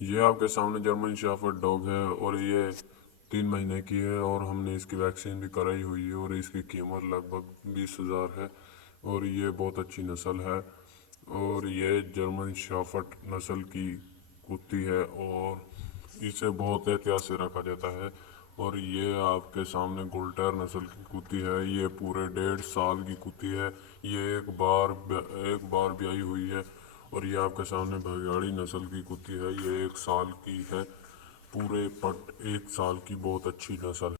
ये आपके सामने जर्मन शेफर्ड डॉग है और ये 3 महीने की है और हमने इसकी वैक्सीन भी कराई हुई है और इसकी कीमत लगभग 20,000 है और ये बहुत अच्छी नस्ल है और ये जर्मन शेफर्ड नस्ल की कुत्ती है और इसे बहुत एहतियात से रखा जाता है। और ये आपके सामने गुल्टर नस्ल की कुत्ती है। ये पूरे 1.5 साल की कुत्ती है। ये एक बार ब्याई हुई है और ये आपके सामने भगाड़ी नस्ल की कुत्ती है। ये 1 साल की है। पूरे पट 1 साल की बहुत अच्छी नस्ल है।